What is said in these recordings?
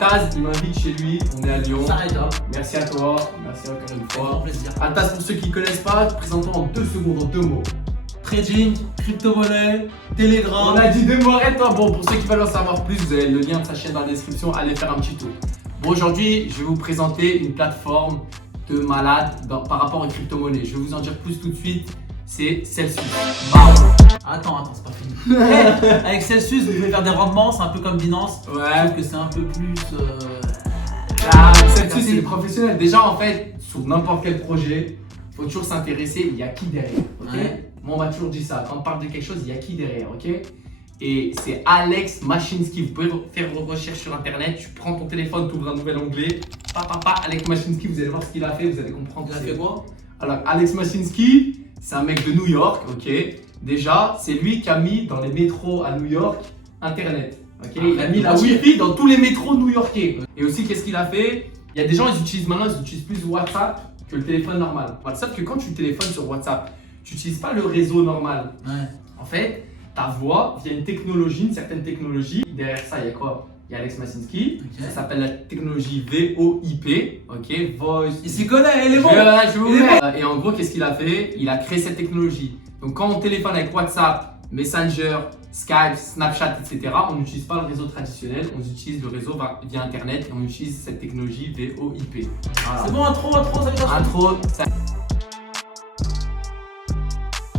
Altaz, il m'invite chez lui, on est à Lyon. Ça arrête, hein. Merci à toi, merci encore une Avec fois. grand plaisir. Altaz, pour ceux qui ne connaissent pas, présente-toi en 2 secondes, en 2 mots. Trading, crypto-monnaie, Telegram. On a dit 2 mots, arrête-toi. Bon, pour ceux qui veulent en savoir plus, vous avez le lien de sa chaîne dans la description, allez faire un petit tour. Bon, aujourd'hui, je vais vous présenter une plateforme de malade par rapport aux crypto-monnaies. Je vais vous en dire plus tout de suite, c'est Celsius. Bam. Attends, c'est pas fini. Hey, avec Celsius, vous pouvez faire des rendements, c'est un peu comme Binance. Ouais. Sauf que c'est un peu plus. Ah, Celsius, c'est les professionnels. Déjà, en fait, sur n'importe quel projet, il faut toujours s'intéresser, il y a qui derrière, ok? Ouais. Moi, on m'a toujours dit ça. Quand on parle de quelque chose, il y a qui derrière, ok? Et c'est Alex Mashinsky. Vous pouvez faire vos recherches sur internet. Tu prends ton téléphone, tu ouvres un nouvel onglet. Alex Mashinsky, vous allez voir ce qu'il a fait, vous allez comprendre. Il a fait quoi? Alors, Alex Mashinsky, c'est un mec de New York, ok? Déjà, c'est lui qui a mis dans les métros à New York Internet. Ok, il a mis la Wi-Fi dans tous les métros new-yorkais. Et aussi, qu'est-ce qu'il a fait? Il y a des gens, ils utilisent plus WhatsApp que le téléphone normal. WhatsApp, que quand tu téléphones sur WhatsApp, tu n'utilises pas le réseau normal. Ouais. En fait, ta voix via une technologie, une certaine technologie. Derrière ça, il y a quoi? Il y a Alex Mashinsky. Ok. Ça s'appelle la technologie VoIP. Ok, Voice. Il s'y connaît, il est bon. Je vous mets. Et en gros, qu'est-ce qu'il a fait? Il a créé cette technologie. Donc, quand on téléphone avec WhatsApp, Messenger, Skype, Snapchat, etc., on n'utilise pas le réseau traditionnel, on utilise le réseau via Internet et on utilise cette technologie VoIP. Voilà. C'est bon, intro, salutations. Intro.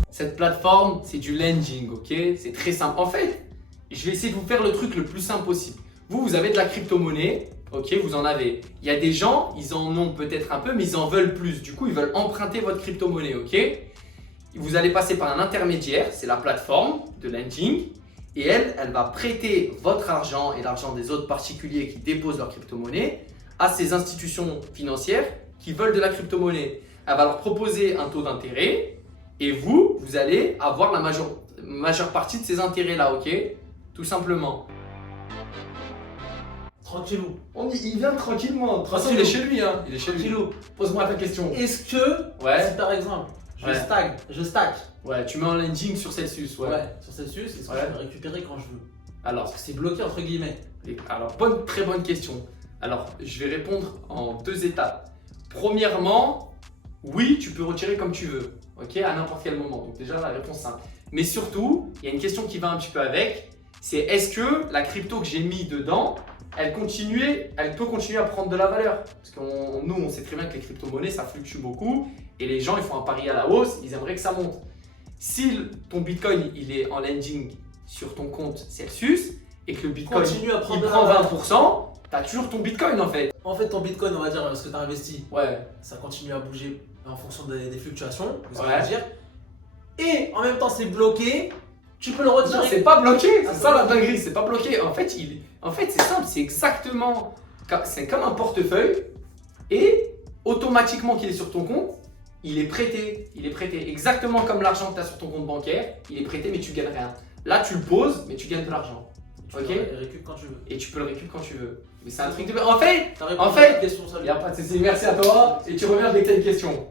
Cette plateforme, c'est du lending, ok? C'est très simple. En fait, je vais essayer de vous faire le truc le plus simple possible. Vous avez de la crypto-monnaie, ok? Vous en avez. Il y a des gens, ils en ont peut-être un peu, mais ils en veulent plus. Du coup, ils veulent emprunter votre crypto-monnaie, ok? Vous allez passer par un intermédiaire, c'est la plateforme de lending. Et elle va prêter votre argent et l'argent des autres particuliers qui déposent leur crypto-monnaie à ces institutions financières qui veulent de la crypto-monnaie. Elle va leur proposer un taux d'intérêt et vous allez avoir la majeure partie de ces intérêts-là, ok? Tout simplement. Tranquillou. Il vient tranquillement. De toute façon, il est chez lui, hein. Il est chez lui. Tranquillou. Pose-moi ta question. Est-ce que, Ouais. si par exemple, Ouais. je stack, Ouais, tu mets en lending sur Celsius, ouais. sur Celsius, est-ce que Ouais. je peux récupérer quand je veux? Alors, Parce que c'est bloqué entre guillemets. Alors, très bonne question. Alors, je vais répondre en 2 étapes. Premièrement, oui, tu peux retirer comme tu veux, ok, à n'importe quel moment. Donc déjà, la réponse simple. Mais surtout, il y a une question qui va un petit peu avec, c'est est-ce que la crypto que j'ai mis dedans, elle peut continuer à prendre de la valeur? Parce que nous, on sait très bien que les crypto-monnaies, ça fluctue beaucoup et les gens, ils font un pari à la hausse, ils aimeraient que ça monte. Si ton Bitcoin, il est en lending sur ton compte Celsius et que le Bitcoin, Continue à il prendre de la prend valeur. 20%, tu as toujours ton Bitcoin en fait. En fait, ton Bitcoin, on va dire, ce que tu as investi, Ouais. ça continue à bouger en fonction des fluctuations, vous Ouais. allez dire. Et en même temps, c'est bloqué, tu peux le Non, retirer. c'est pas bloqué, Ah, c'est ça la dinguerie, c'est pas bloqué. En fait, c'est simple, c'est exactement, c'est comme un portefeuille et automatiquement qu'il est sur ton compte, il est prêté exactement comme l'argent que tu as sur ton compte bancaire, il est prêté mais tu gagnes rien. Là, tu le poses mais tu gagnes de l'argent. Tu Ok. peux le récupérer quand tu veux. Et tu peux le récupérer quand tu veux. Mais c'est un truc de... En fait, T'as répondu En fait, à la question, salut. il n'y a pas de souci, merci à toi et tu reviens dès que tu as une question.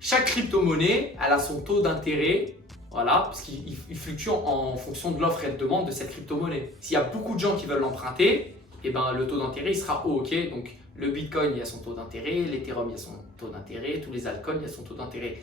Chaque crypto-monnaie, elle a son taux d'intérêt, voilà, parce qu'il fluctue en fonction de l'offre et de demande de cette crypto-monnaie. S'il y a beaucoup de gens qui veulent l'emprunter, et ben, le taux d'intérêt il sera haut, ok? Donc le Bitcoin, il y a son taux d'intérêt, l'Ethereum, il y a son taux d'intérêt, tous les altcoins, il y a son taux d'intérêt.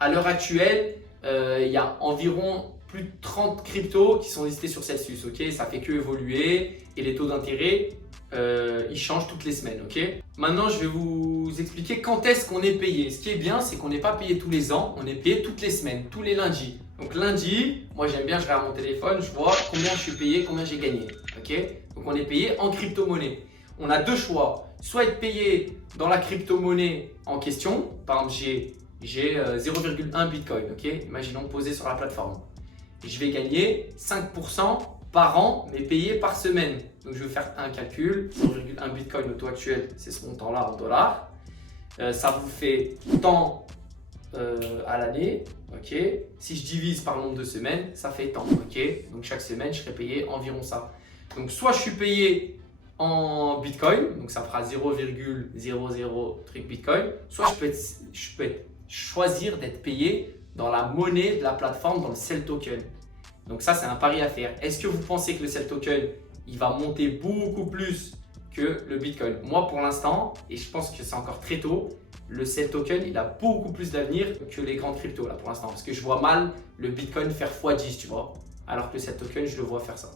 À l'heure actuelle, il y a environ plus de 30 cryptos qui sont listés sur Celsius, ok? Ça fait que évoluer et les taux d'intérêt, ils changent toutes les semaines, ok? Maintenant, je vais vous expliquer quand est-ce qu'on est payé. Ce qui est bien, c'est qu'on n'est pas payé tous les ans, on est payé toutes les semaines, tous les lundis. Donc lundi, moi j'aime bien, je regarde mon téléphone, je vois combien je suis payé, combien j'ai gagné, ok? Donc on est payé en crypto-monnaie. On a 2 choix, soit être payé dans la crypto-monnaie en question, par exemple j'ai 0,1 Bitcoin, ok? Imaginons posé sur la plateforme. Je vais gagner 5% par an, mais payé par semaine. Donc je vais faire un calcul, 0,1 Bitcoin, le taux actuel, c'est ce montant-là en dollars. Ça vous fait tant à l'année, ok? Si je divise par le nombre de semaines, ça fait tant, ok? Donc chaque semaine, je serai payé environ ça. Donc soit je suis payé en Bitcoin, donc ça fera 0,00 truc Bitcoin, soit je peux choisir d'être payé dans la monnaie de la plateforme, dans le Cell Token. Donc ça, c'est un pari à faire. Est-ce que vous pensez que le Cell Token, il va monter beaucoup plus que le Bitcoin. Moi, pour l'instant, et je pense que c'est encore très tôt, le Cell Token, il a beaucoup plus d'avenir que les grandes cryptos là pour l'instant. Parce que je vois mal le Bitcoin faire x10, tu vois. Alors que le Cell Token, je le vois faire ça.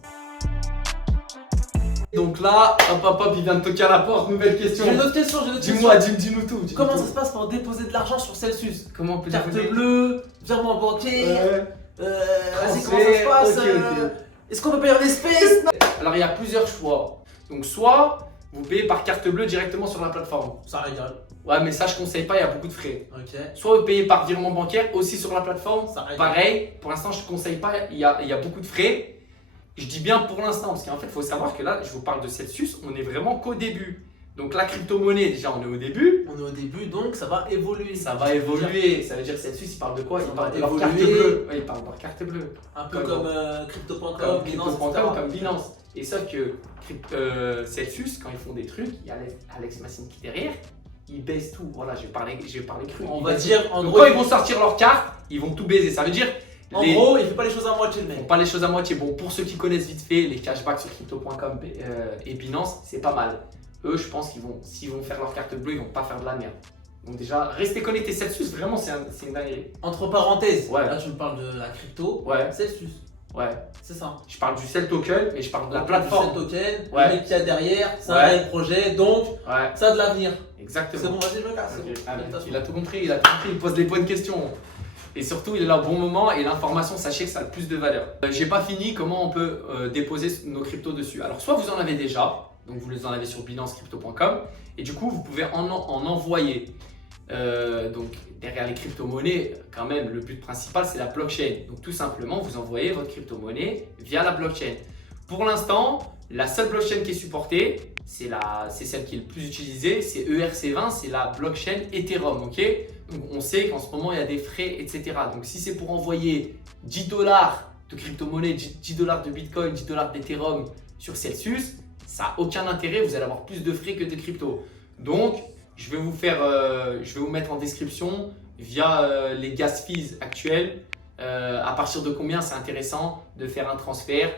Donc là, hop, il vient de toquer à la porte. Nouvelle question. J'ai une autre question, Dis-moi, dis-nous tout. Comment ça se passe pour déposer de l'argent sur Celsius? Comment on peut Carte déposer? bleue, virement bancaire. Vas-y, comment Transfert, ça se passe? ok. Est-ce qu'on peut payer en espèces? Alors il y a plusieurs choix. Donc soit vous payez par carte bleue directement sur la plateforme. Ça régale. Ouais, mais ça je conseille pas, il y a beaucoup de frais. Ok. Soit vous payez par virement bancaire aussi sur la plateforme. Ça régale. Pareil, pour l'instant je ne conseille pas, il y a beaucoup de frais. Je dis bien pour l'instant parce qu'en fait il faut savoir que là je vous parle de Celsius, on est vraiment qu'au début. Donc la crypto-monnaie déjà on est au début. On est au début donc ça va évoluer. Ça va évoluer, ça veut dire Celsius il parle de quoi? Ça Il parle va de leur carte évoluer. bleue. Ouais, il parle de leur carte bleue. Un peu comme Crypto.com, Comme Binance, Crypto.com, etc. comme Binance. Et sauf que Celsius, quand ils font des trucs, il y a Alex Massin qui est derrière, ils baissent tout. Voilà, je vais parler cru. On Ils va baissent dire tout. en Donc gros. quand ils vont sortir leur carte, ils vont tout baiser. Ça veut dire. En gros, il fait pas les choses à moitié le Ils font mec. pas les choses à moitié. Bon, pour ceux qui connaissent vite fait les cashbacks sur crypto.com et Binance, c'est pas mal. Eux, je pense qu'ils vont, s'ils vont faire leur carte bleue, ils vont pas faire de la merde. Donc déjà, restez connectés. Celsius, vraiment, c'est une dinguerie. Entre parenthèses, Ouais. là tu me parles de la crypto, Ouais, Celsius, ouais. c'est ça. Je parle du Cell Token, mais je parle de la Donc, plateforme. le token, Ouais. le mec qu'il y a derrière, c'est Ouais. un réel projet, donc Ouais, ça a de l'avenir. exactement. C'est bon, vas-y, je me casse. Ok, c'est bon. allez, Félicitations. il a tout compris, il pose les bonnes questions. Et surtout, il est là au bon moment et l'information, sachez que ça a le plus de valeur. J'ai pas fini comment on peut déposer nos cryptos dessus. Alors, soit vous en avez déjà, donc vous les en avez sur BinanceCrypto.com et du coup, vous pouvez en envoyer. Donc, derrière les crypto-monnaies, quand même, le but principal, c'est la blockchain. Donc, tout simplement, vous envoyez votre crypto-monnaie via la blockchain. Pour l'instant, la seule blockchain qui est supportée, c'est celle qui est le plus utilisée, c'est ERC20, c'est la blockchain Ethereum, ok? Donc on sait qu'en ce moment il y a des frais, etc. Donc si c'est pour envoyer 10 dollars de crypto-monnaie, 10 dollars de Bitcoin, 10 dollars d'Ethereum sur Celsius, ça n'a aucun intérêt, vous allez avoir plus de frais que de crypto. Donc je vais vous mettre en description via les gas fees actuels, à partir de combien c'est intéressant de faire un transfert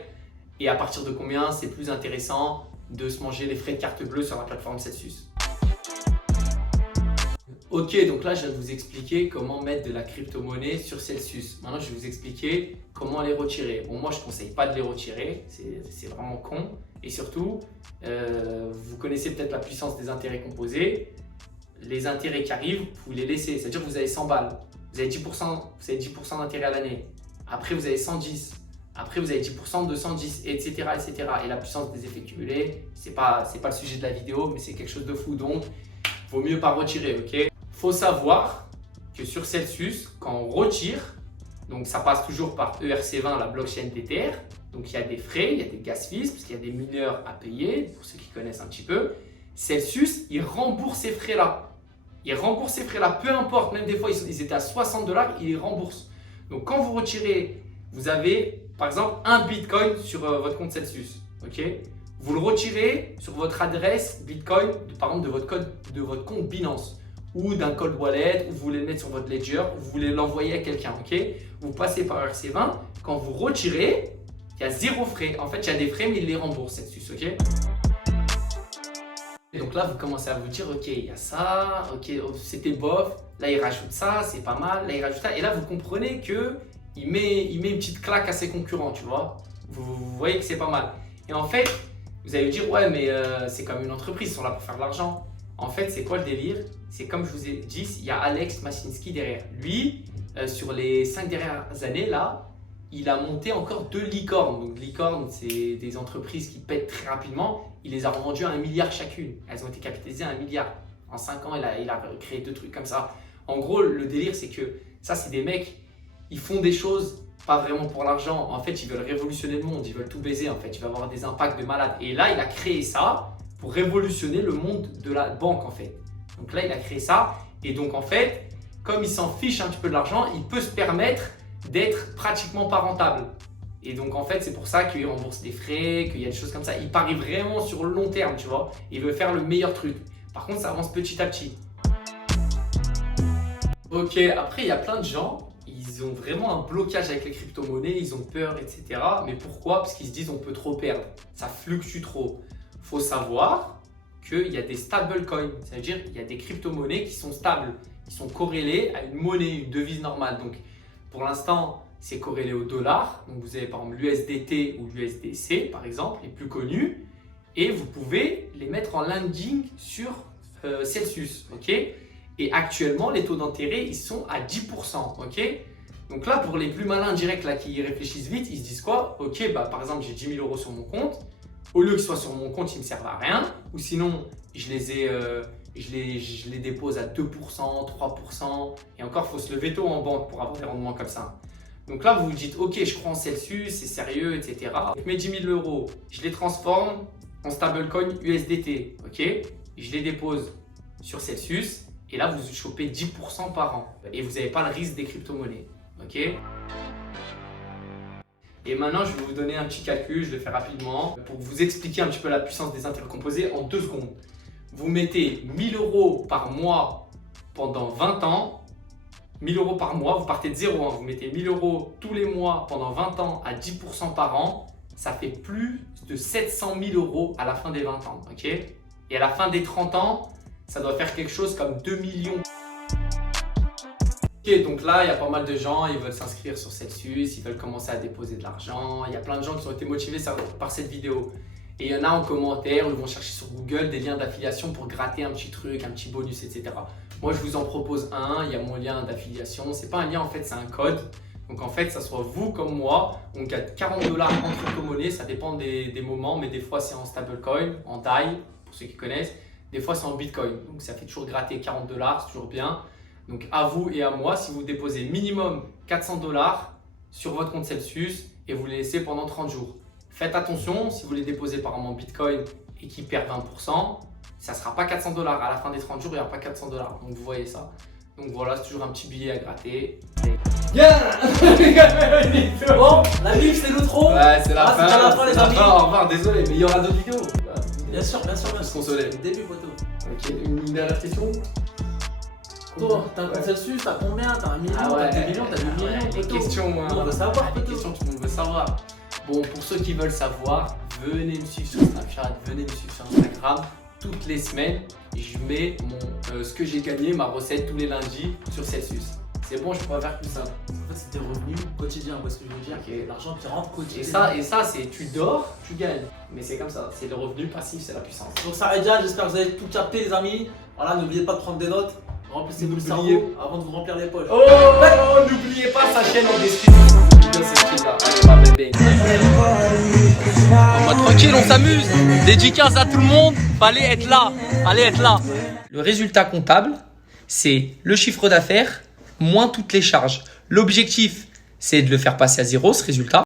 et à partir de combien c'est plus intéressant de se manger les frais de carte bleue sur la plateforme Celsius. Ok, donc là je viens de vous expliquer comment mettre de la crypto-monnaie sur Celsius. Maintenant je vais vous expliquer comment les retirer. Bon, moi je ne conseille pas de les retirer, c'est vraiment con. Et surtout, vous connaissez peut-être la puissance des intérêts composés. Les intérêts qui arrivent, vous les laissez. C'est-à-dire que vous avez 100 balles, vous avez 10% d'intérêt à l'année. Après vous avez 110. Après, vous avez 10%, 210, etc., etc. Et la puissance des effets cumulés, c'est pas le sujet de la vidéo, mais c'est quelque chose de fou. Donc, vaut mieux pas retirer, ok? Faut savoir que sur Celsius, quand on retire, donc ça passe toujours par ERC20, la blockchain d'Ether. Donc, il y a des frais, il y a des gas fees, parce qu'il y a des mineurs à payer, pour ceux qui connaissent un petit peu. Celsius, il rembourse ces frais-là. Il rembourse ces frais-là, peu importe, même des fois, ils étaient à 60 $, il les rembourse. Donc, quand vous retirez, vous avez par exemple un Bitcoin sur votre compte Celsius, ok? Vous le retirez sur votre adresse Bitcoin, par exemple de votre compte Binance ou d'un cold wallet, ou vous voulez le mettre sur votre ledger, ou vous voulez l'envoyer à quelqu'un, ok? Vous passez par RC20, quand vous retirez, il y a 0 frais. En fait, il y a des frais, mais il les rembourse Celsius, ok? Et donc là, vous commencez à vous dire, ok, il y a ça, ok, c'était bof, là il rajoute ça, c'est pas mal, là il rajoute ça, et là vous comprenez que il met une petite claque à ses concurrents, tu vois. Vous voyez que c'est pas mal. Et en fait, vous allez dire, ouais, mais c'est comme une entreprise, ils sont là pour faire de l'argent. En fait, c'est quoi le délire? C'est comme je vous ai dit, il y a Alex Mashinsky derrière. Lui, sur les 5 dernières années, là, il a monté encore 2 licornes. Donc, licornes, c'est des entreprises qui pètent très rapidement. Il les a revendues à 1 milliard chacune. Elles ont été capitalisées à 1 milliard. En 5 ans, il a créé 2 trucs comme ça. En gros, le délire, c'est que ça, c'est des mecs. Ils font des choses pas vraiment pour l'argent. En fait, ils veulent révolutionner le monde. Ils veulent tout baiser. En fait, il va avoir des impacts de malade. Et là, il a créé ça pour révolutionner le monde de la banque, en fait. Donc là, il a créé ça. Et donc, en fait, comme il s'en fiche un petit peu de l'argent, il peut se permettre d'être pratiquement pas rentable. Et donc, en fait, c'est pour ça qu'il rembourse des frais, qu'il y a des choses comme ça. Il parie vraiment sur le long terme, tu vois. Il veut faire le meilleur truc. Par contre, ça avance petit à petit. Ok, après, il y a plein de gens. ils ont vraiment un blocage avec les crypto-monnaies, ils ont peur, etc. Mais pourquoi? Parce qu'ils se disent on peut trop perdre, ça fluctue trop. Il faut savoir qu'il y a des stablecoins, ça veut dire qu'il y a des crypto-monnaies qui sont stables, qui sont corrélées à une monnaie, une devise normale. Donc pour l'instant, c'est corrélé au dollar. Donc vous avez par exemple l'USDT ou l'USDC par exemple, les plus connus. Et vous pouvez les mettre en landing sur Celsius, ok? Et actuellement, les taux d'intérêt, ils sont à 10%, ok? Donc là, pour les plus malins directs là, qui réfléchissent vite, ils se disent quoi? Ok, bah, par exemple, j'ai 10 000 € sur mon compte. Au lieu qu'ils soient sur mon compte, ils ne me servent à rien. Ou sinon, je les dépose à 2%, 3%. Et encore, il faut se lever tôt en banque pour avoir des rendements comme ça. Donc là, vous vous dites, ok, je crois en Celsius, c'est sérieux, etc. Donc mes 10 000 €, je les transforme en stablecoin USDT, ok? Je les dépose sur Celsius. Et là, vous chopez 10% par an. Et vous n'avez pas le risque des crypto-monnaies. Ok? Et maintenant, je vais vous donner un petit calcul, je le fais rapidement, pour vous expliquer un petit peu la puissance des intérêts composés en 2 secondes. Vous mettez 1 000 € par mois pendant 20 ans. 1 000 € par mois, vous partez de zéro. Vous mettez 1 000 € tous les mois pendant 20 ans à 10% par an. Ça fait plus de 700 000 € à la fin des 20 ans. Ok? Et à la fin des 30 ans, ça doit faire quelque chose comme 2 millions. Ok, donc là, il y a pas mal de gens, ils veulent s'inscrire sur Celsius, ils veulent commencer à déposer de l'argent. Il y a plein de gens qui ont été motivés par cette vidéo. Et il y en a en commentaire, ils vont chercher sur Google des liens d'affiliation pour gratter un petit truc, un petit bonus, etc. Moi, je vous en propose un, il y a mon lien d'affiliation. C'est pas un lien, en fait, c'est un code. Donc en fait, ça soit vous comme moi, on gagne 40 $ en crypto-monnaie, ça dépend des moments, mais des fois c'est en stablecoin, en DAI, pour ceux qui connaissent. Des fois, c'est en Bitcoin. Donc, ça fait toujours gratter 40 $, c'est toujours bien. Donc, à vous et à moi, si vous déposez minimum 400 $ sur votre compte Celsius et vous les laissez pendant 30 jours. Faites attention, si vous les déposez par exemple en Bitcoin et qui perd 20%, ça ne sera pas 400 $. À la fin des 30 jours, il n'y aura pas 400 $. Donc, vous voyez ça. Donc, voilà, c'est toujours un petit billet à gratter. Bon, la bif, c'est l'outro. Ouais, c'est la fin. C'est la fin, les amis. Au revoir, désolé, mais il y aura d'autres vidéos. Bien sûr, bien sûr. Faut se consoler. Début, photo. Ok, une dernière question. Toi, t'as un compte Celsius, t'as combien? T'as 1 million, t'as 2 millions, t'as 2 millions, Les poteau. questions, On veut savoir, les poteau. questions, tout le monde veut savoir. Bon, pour ceux qui veulent savoir, venez me suivre sur Snapchat, venez me suivre sur Instagram. Toutes les semaines, je mets ce que j'ai gagné, ma recette tous les lundis sur Celsius. C'est bon, je peux pas faire plus simple. En fait, c'est tes revenus quotidiens, parce que je veux dire, Ok. l'argent qui rentre quotidien. Et ça, c'est tu dors, tu gagnes. Mais c'est comme ça, c'est le revenu passif, c'est la puissance. Donc ça déjà, j'espère que vous avez tout capté les amis. Voilà, n'oubliez pas de prendre des notes. Remplissez-vous le N'oubliez- cerveau avant de vous remplir les poches. Oh, n'oubliez pas sa chaîne en description. Allez, bébé. En mode tranquille, on s'amuse. Dédicace à tout le monde. Fallait être là. Le résultat comptable, c'est le chiffre d'affaires moins toutes les charges. L'objectif, c'est de le faire passer à 0, ce résultat.